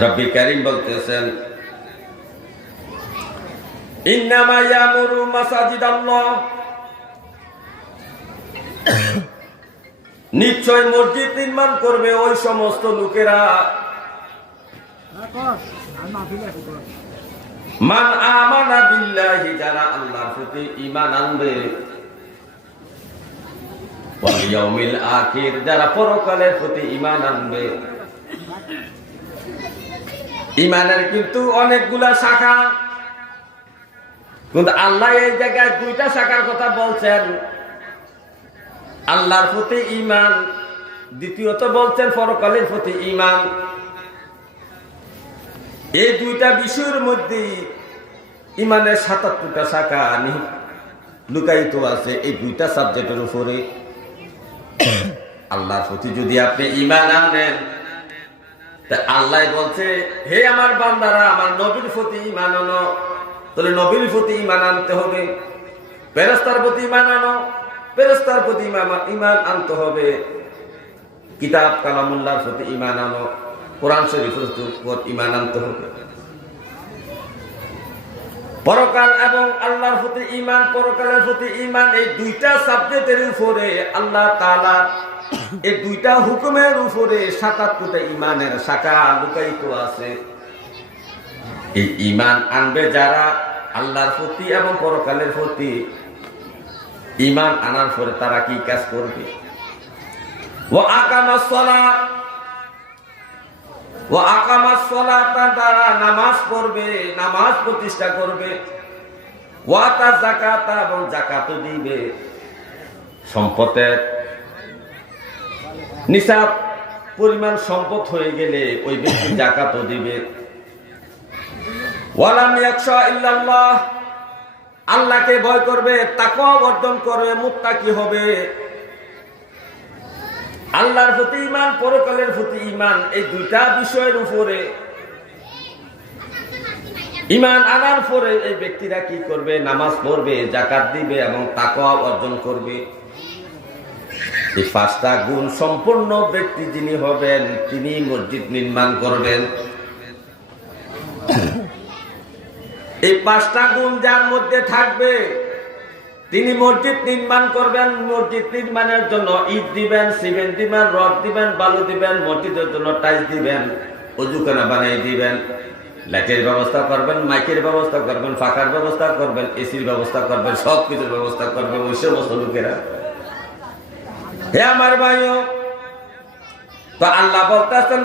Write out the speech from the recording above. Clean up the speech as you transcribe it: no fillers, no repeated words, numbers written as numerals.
রব্বি কারীম বলতেছেন, ইন্নামা ইয়ামুরু মাসাজিদাল্লাহ, নিশ্চয় মসজিদ নির্মাণ করবে ওই সমস্ত লোকেরা মান আমানা বিল্লাহি, যারা আল্লাহর প্রতি ঈমান আনবে, ওয়াল ইয়াউমিল আখির, যারা পরকালের প্রতি ঈমান আনবে। ঈমানের কিন্তু অনেকগুলা শাখা, কিন্তু আল্লাহ এই জায়গায় দুইটা শাখার কথা বলছেন। আল্লাহর প্রতি ঈমান, দ্বিতীয়ত বলছেন পরকালের প্রতি ঈমান। এই দুইটা বিষয়ের মধ্যে ঈমানের ৭৭টা শাখা লুকায়িত আছে। এই দুইটা সাবজেক্টের উপরে আল্লাহর প্রতি যদি আপনি ঈমান আনেন, তা আল্লাহ বলছে, হে আমার বান্দারা, আমার নবীর প্রতি ঈমান আনো। তাহলে নবীর প্রতি ঈমান আনতে হবে। ফেরেশতার প্রতি ঈমান আনো, ফেরেশতার প্রতি ঈমান আনতে হবে। কিতাব কালামুল্লাহর প্রতি ঈমান আনো, কোরআন শরীফের প্রতি ঈমান আনতে হবে। পরকাল এবং আল্লাহর প্রতি ঈমান, পরকালের প্রতি ঈমান, এই দুইটা সাবজেক্টের উপরে আল্লাহ তাআলা এই দুইটা হুকুমের উপরে ৭৭টা ঈমানের শাখা লুকায়িত আছে। এই ঈমান আনবে যারা আল্লাহর প্রতি এবং পরকালের প্রতি, ঈমান আনার পরে তারা কি কাজ করবে? ওয়া আকামাস সালাত, ওয়া আকামাস সালাত, তারা নামাজ পড়বে, নামাজ প্রতিষ্ঠা করবে। ওয়া আতা যাকাত, এবং যাকাতও দিবে। সম্পদের নিসাব পরিমাণ সম্পদ হয়ে গেলে ওই ব্যক্তি যাকাতও দিবে। ওয়ালাম ইয়াখশা ইল্লাল্লাহ, আল্লাহকে ভয় করবে, তাকওয়া অর্জন করবে, মুত্তাকি হবে। আল্লাহর প্রতি ঈমান, পরকালের প্রতি ঈমান, এই দুইটা বিষয়ের উপরে ঈমান আনার পরে এই ব্যক্তিরা কি করবে? নামাজ পড়বে, যাকাত দিবে এবং তাকওয়া অর্জন করবে। এই 5টা গুণ সম্পূর্ণ ব্যক্তি যিনি হবেন, তিনি মসজিদ নির্মাণ করবেন। এই 5টা গুণ যার মধ্যে থাকবে, তিনি মসজিদ নির্মাণ করবেন। মসজিদ নির্মাণের জন্য ইট দিবেন, সিমেন্ট দিবেন, রড দিবেন, বালু দিবেন, মসজিদের জন্য টাইলস দিবেন, অজুখানা বানিয়ে দিবেন, লাইটের ব্যবস্থা করবেন, মাইকের ব্যবস্থা করবেন, ফাঁকার ব্যবস্থা করবেন, এসির ব্যবস্থা করবেন, সবকিছুর ব্যবস্থা করবেন ওই সমস্ত লোকেরা। হে আমার ভাইও, তো আল্লাহ বলতেছেন